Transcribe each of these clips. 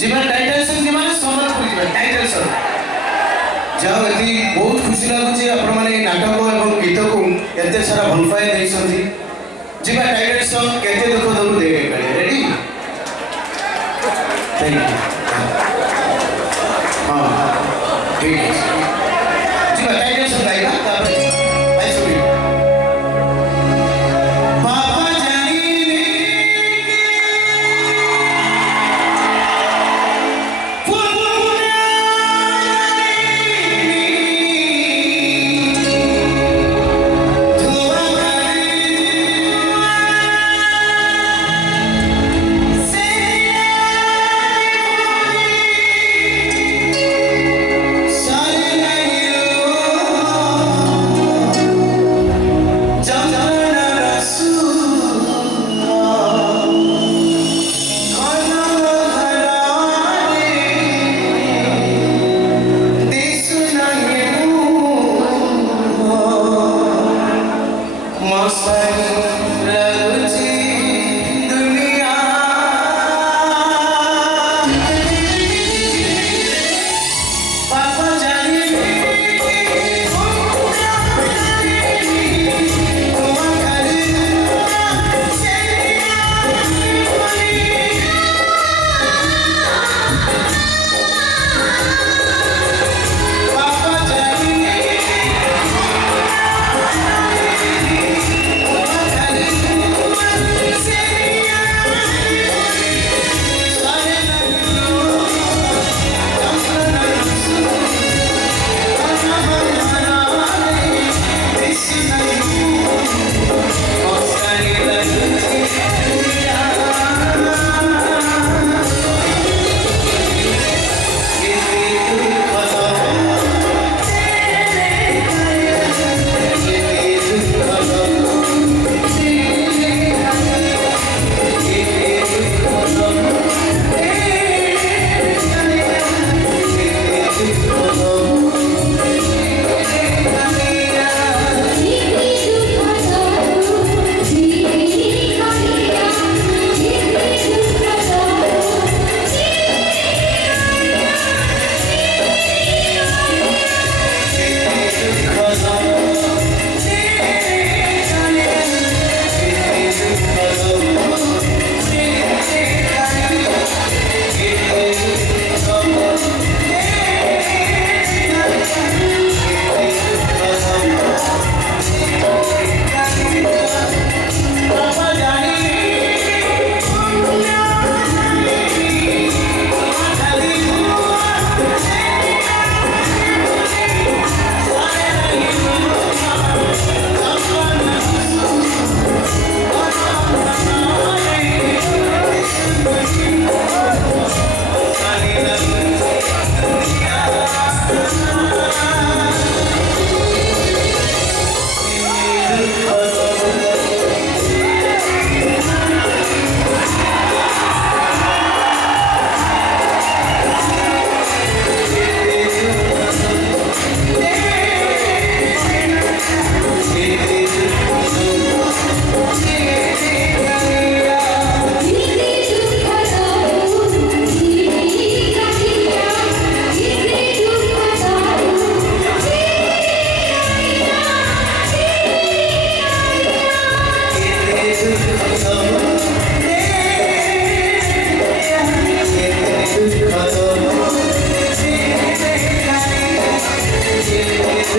जीवन title song जीवन संबलपुर जीवन टाइटल सॉन्ग जाओ एति बहुत खुशी लागुची आपण माने नाटक एवं गीत को एते सारा भल पाए देई सथि जीवन टाइटल सॉन्ग केते दुख दरु देबे कले रेडी थैंक यू हां ठीक है जीवन टाइटल सॉन्ग गाइबा तापर आई सुनी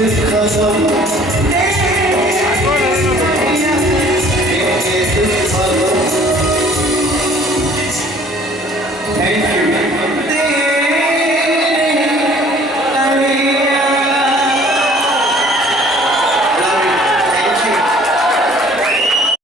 Because of